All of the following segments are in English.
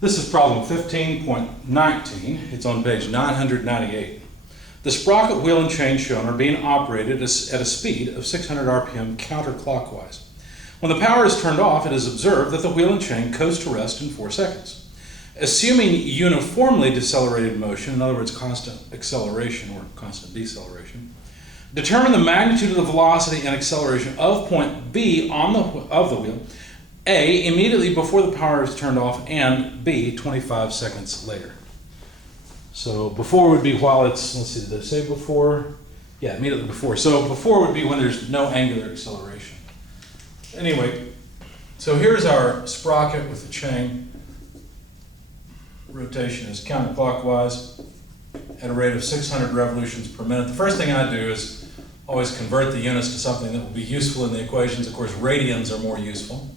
This is problem 15.19. It's on page 998. The sprocket wheel and chain shown are being operated at a speed of 600 RPM counterclockwise. When the power is turned off, it is observed that the wheel and chain coast to rest in 4 seconds. Assuming uniformly decelerated motion, in other words, constant acceleration or constant deceleration, determine the magnitude of the velocity and acceleration of point B of the wheel, A, immediately before the power is turned off, and B, 25 seconds later. So before would be while it's, let's see, did I say before? Yeah, immediately before. So before would be when there's no angular acceleration. Anyway, so here's our sprocket with the chain. Rotation is counterclockwise at a rate of 600 revolutions per minute. The first thing I do is always convert the units to something that will be useful in the equations. Of course, radians are more useful.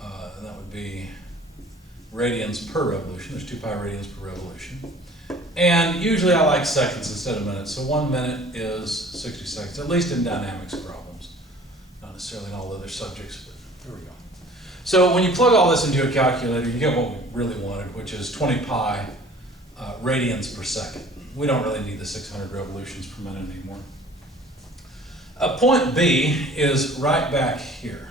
And that would be radians per revolution. There's 2 pi radians per revolution. And usually I like seconds instead of minutes. So 1 minute is 60 seconds, at least in dynamics problems. Not necessarily in all other subjects, but there we go. So when you plug all this into a calculator, you get what we really wanted, which is 20 pi radians per second. We don't really need the 600 revolutions per minute anymore. Point B is right back here.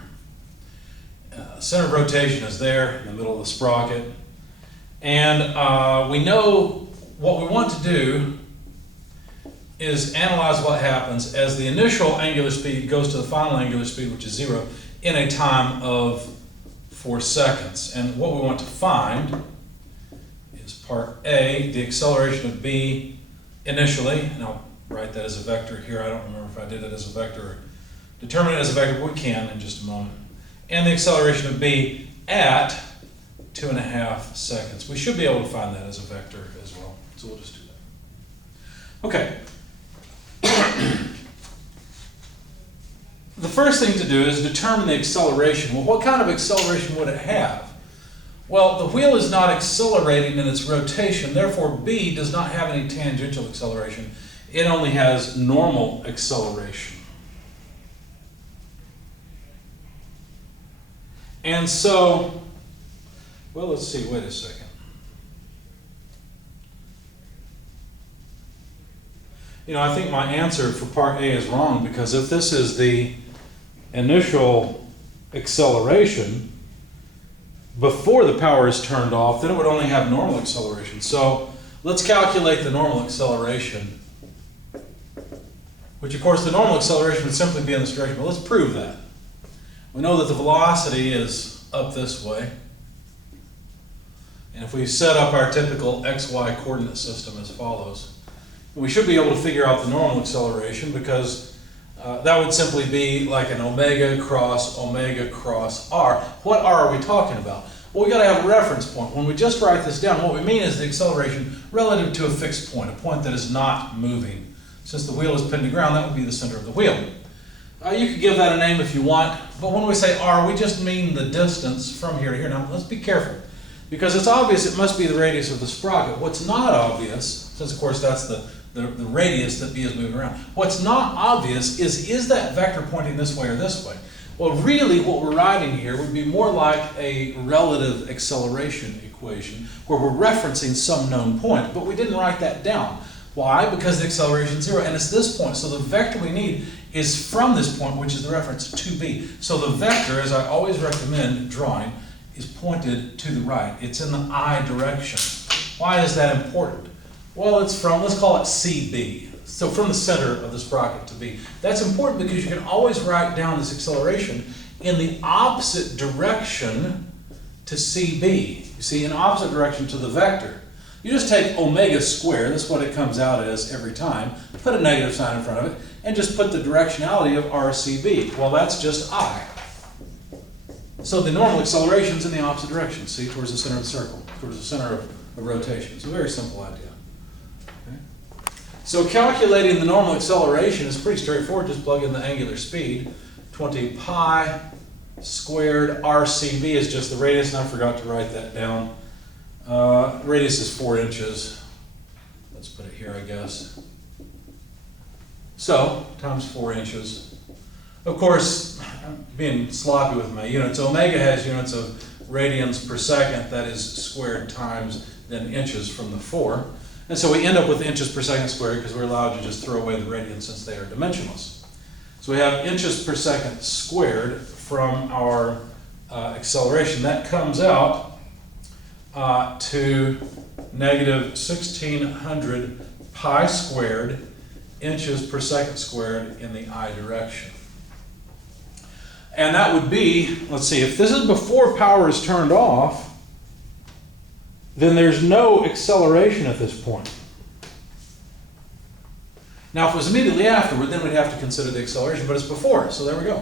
Center of rotation is there in the middle of the sprocket. And we know what we want to do is analyze what happens as the initial angular speed goes to the final angular speed, which is 0, in a time of 4 seconds. And what we want to find is part A, the acceleration of B initially, and I'll write that as a vector here. I don't remember if I did it as a vector or determine it as a vector, but we can in just a moment. And the acceleration of B at 2.5 seconds. We should be able to find that as a vector as well, so we'll just do that. Okay. The first thing to do is determine the acceleration. Well, what kind of acceleration would it have? Well, the wheel is not accelerating in its rotation, therefore B does not have any tangential acceleration. It only has normal acceleration. And so, well, let's see, wait a second. You know, I think my answer for part A is wrong, because if this is the initial acceleration before the power is turned off, then it would only have normal acceleration. So let's calculate the normal acceleration, which of course the normal acceleration would simply be in this direction, but let's prove that. We know that the velocity is up this way. And if we set up our typical XY coordinate system as follows, we should be able to figure out the normal acceleration, because that would simply be like an omega cross r. What r are we talking about? Well, we got to have a reference point. When we just write this down, what we mean is the acceleration relative to a fixed point, a point that is not moving. Since the wheel is pinned to ground, that would be the center of the wheel. You could give that a name if you want, but when we say r, we just mean the distance from here to here. Now, let's be careful, because it's obvious it must be the radius of the sprocket. What's not obvious, since of course that's the radius that B is moving around, what's not obvious is that vector pointing this way or this way? Well, really what we're writing here would be more like a relative acceleration equation, where we're referencing some known point, but we didn't write that down. Why? Because the acceleration is 0, and it's this point. So the vector we need is from this point, which is the reference to B. So the vector, as I always recommend drawing, is pointed to the right. It's in the I direction. Why is that important? Well, it's from, let's call it CB. So from the center of the sprocket to B. That's important because you can always write down this acceleration in the opposite direction to CB. You see, in opposite direction to the vector. You just take omega squared, that's what it comes out as every time, put a negative sign in front of it, and just put the directionality of RCB. Well, that's just I. So the normal acceleration is in the opposite direction, see, towards the center of the circle, towards the center of rotation. It's a very simple idea. Okay? So calculating the normal acceleration is pretty straightforward. Just plug in the angular speed. 20 pi squared RCB is just the radius, and I forgot to write that down. Radius is 4 inches. Let's put it here, I guess. So, times 4 inches. Of course, I'm being sloppy with my units. Omega has units of radians per second, that is squared times then inches from the 4. And so we end up with inches per second squared because we're allowed to just throw away the radians since they are dimensionless. So we have inches per second squared from our acceleration. That comes out to negative 1600 pi squared inches per second squared in the I direction. And that would be, let's see, if this is before power is turned off, then there's no acceleration at this point. Now, if it was immediately afterward, then we'd have to consider the acceleration, but it's before, so there we go.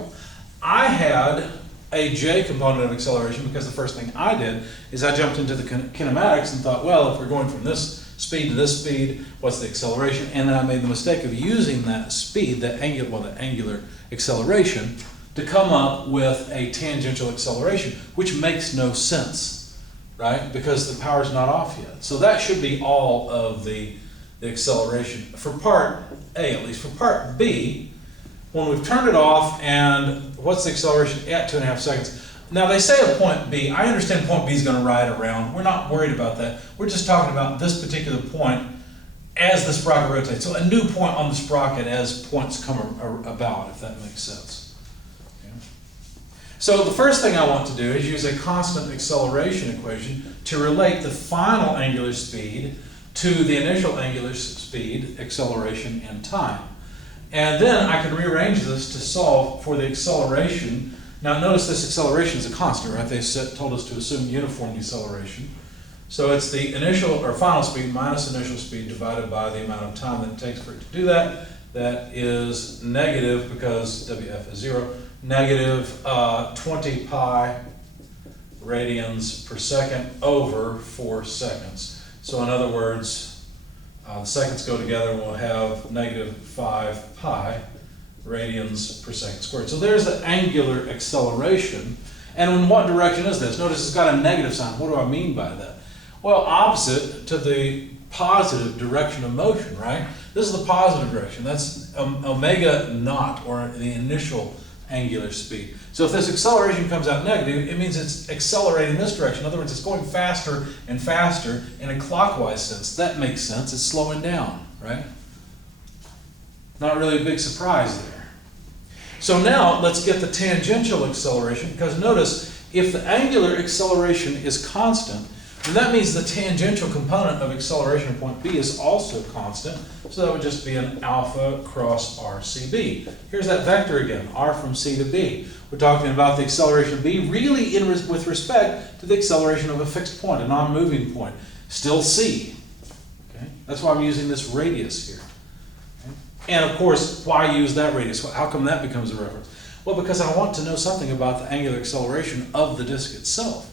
I had a j component of acceleration because the first thing I did is I jumped into the kinematics and thought, well, if we're going from this speed to this speed, what's the acceleration? And then I made the mistake of using that speed, the angular acceleration, to come up with a tangential acceleration, which makes no sense, right? Because the power's not off yet. So that should be all of the acceleration for part A, at least. For part B, when we've turned it off, and what's the acceleration at 2.5 seconds? Now they say at point B, I understand point B is going to ride around. We're not worried about that. We're just talking about this particular point as the sprocket rotates. So a new point on the sprocket as points come about, if that makes sense. Okay. So the first thing I want to do is use a constant acceleration equation to relate the final angular speed to the initial angular speed, acceleration, and time. And then I can rearrange this to solve for the acceleration. Now notice this acceleration is a constant, right? They told us to assume uniform deceleration. So it's the initial or final speed minus initial speed divided by the amount of time that it takes for it to do that. That is negative, because WF is 0, negative 20 pi radians per second over 4 seconds. So in other words, the seconds go together and we'll have negative 5 pi radians per second squared. So there's the angular acceleration. And in what direction is this? Notice it's got a negative sign. What do I mean by that? Well, opposite to the positive direction of motion, right? This is the positive direction. That's omega naught, or the initial angular speed. So if this acceleration comes out negative, it means it's accelerating this direction. In other words, it's going faster and faster in a clockwise sense. That makes sense. It's slowing down, right? Not really a big surprise there. So now let's get the tangential acceleration, because notice if the angular acceleration is constant, then that means the tangential component of acceleration at point B is also constant. So that would just be an alpha cross RCB. Here's that vector again, R from C to B. We're talking about the acceleration of B really with respect to the acceleration of a fixed point, a non-moving point, still C. Okay? That's why I'm using this radius here. Okay? And of course, why use that radius? Well, how come that becomes a reference? Well, because I want to know something about the angular acceleration of the disk itself.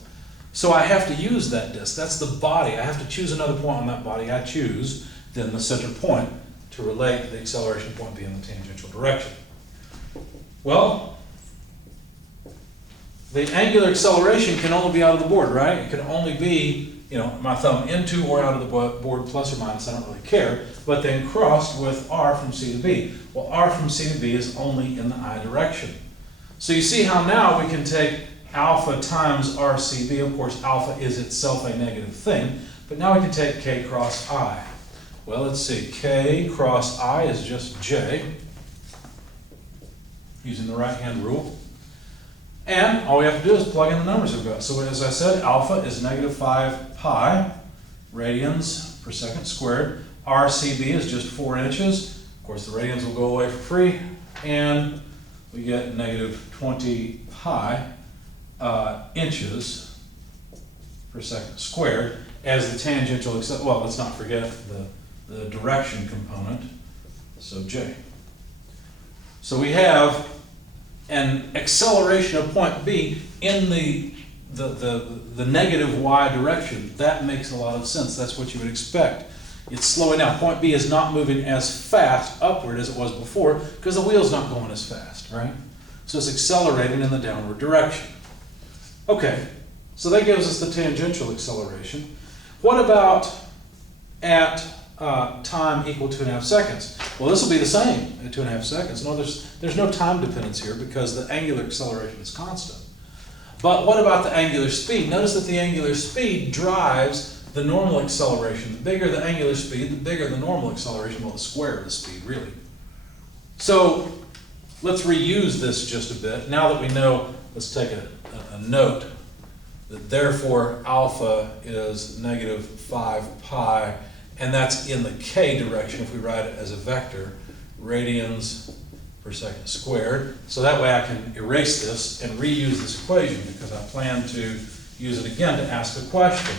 So I have to use that disk. That's the body. I have to choose another point on that body. I choose then the center point to relate the acceleration point B in the tangential direction. Well, the angular acceleration can only be out of the board, right? It can only be, my thumb into or out of the board, plus or minus, I don't really care, but then crossed with R from C to B. Well, R from C to B is only in the I direction. So you see how now we can take alpha times RCB. Of course, alpha is itself a negative thing, but now we can take K cross I. Well, let's see. K cross I is just J, using the right-hand rule. And all we have to do is plug in the numbers we've got. So as I said, alpha is negative 5 pi radians per second squared. RCB is just 4 inches. Of course, the radians will go away for free, and we get negative 20 pi inches per second squared as the tangential, well, let's not forget the direction component, so J. So we have an acceleration of point B in the negative y direction. That makes a lot of sense. That's what you would expect. It's slowing down. Point B is not moving as fast upward as it was before because the wheel's not going as fast, right? So it's accelerating in the downward direction. Okay, so that gives us the tangential acceleration. What about at time equal 2.5 seconds? Well, this will be the same at 2.5 seconds. No, there's no time dependence here because the angular acceleration is constant. But what about the angular speed? Notice that the angular speed drives the normal acceleration. The bigger the angular speed, the bigger the normal acceleration, well, the square of the speed, really. So let's reuse this just a bit. Now that we know, let's take a note that therefore alpha is negative 5 pi, and that's in the k direction if we write it as a vector, radians per second squared. So that way I can erase this and reuse this equation because I plan to use it again to ask a question.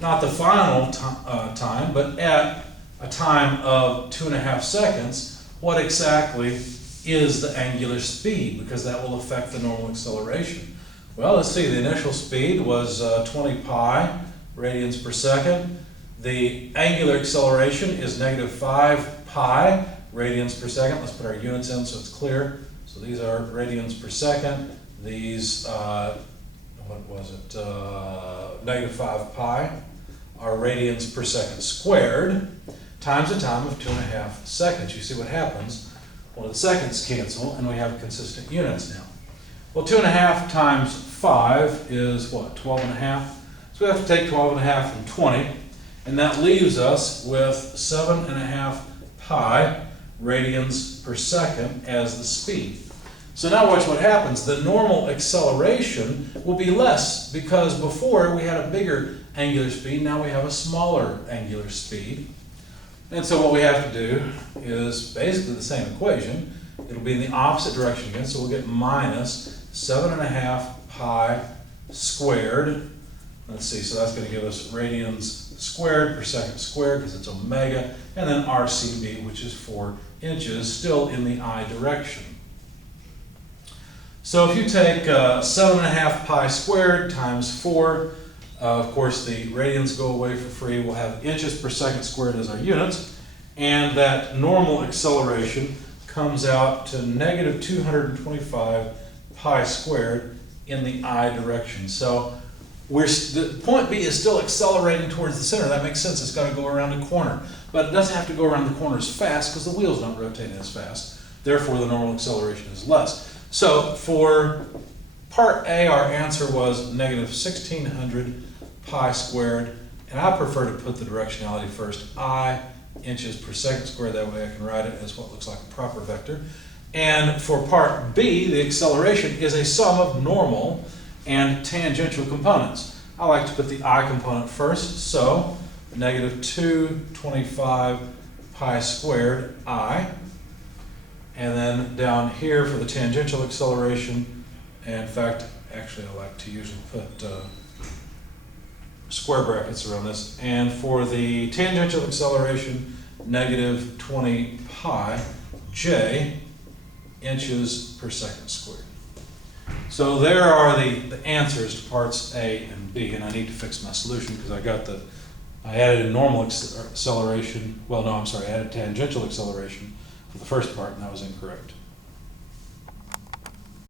Not the final time, but at a time of 2.5 seconds, what exactly is the angular speed? Because that will affect the normal acceleration. Well, let's see, the initial speed was 20 pi radians per second. The angular acceleration is negative 5 pi radians per second. Let's put our units in so it's clear. So these are radians per second. These, what was it, negative 5 pi are radians per second squared times a time of 2.5 seconds. You see what happens? Well, the seconds cancel and we have consistent units now. Well, 2.5 times 5 is what, 12.5? So we have to take 12.5 from 20, and that leaves us with 7.5 pi radians per second as the speed. So now watch what happens. The normal acceleration will be less because before we had a bigger angular speed, now we have a smaller angular speed. And so what we have to do is basically the same equation. It'll be in the opposite direction again, so we'll get minus 7.5 pi squared. Let's see, so that's going to give us radians squared per second squared because it's omega, and then RCB, which is 4 inches, still in the I direction. So if you take 7.5 pi squared times 4, of course the radians go away for free, we'll have inches per second squared as our units, and that normal acceleration comes out to negative 225 pi squared in the I direction. So the point B is still accelerating towards the center. That makes sense. It's got to go around a corner. But it doesn't have to go around the corner as fast because the wheels don't rotate as fast. Therefore, the normal acceleration is less. So for part A, our answer was negative 1600 pi squared. And I prefer to put the directionality first. I inches per second squared. That way I can write it as what looks like a proper vector. And for part B, the acceleration is a sum of normal and tangential components. I like to put the I component first, so negative 225 pi squared I. And then down here for the tangential acceleration, and in fact, actually I like to usually put square brackets around this. And for the tangential acceleration, negative 20 pi J inches per second squared. So there are the answers to parts A and B, and I need to fix my solution because I added a normal acceleration, well no, I'm sorry, I added tangential acceleration for the first part and that was incorrect.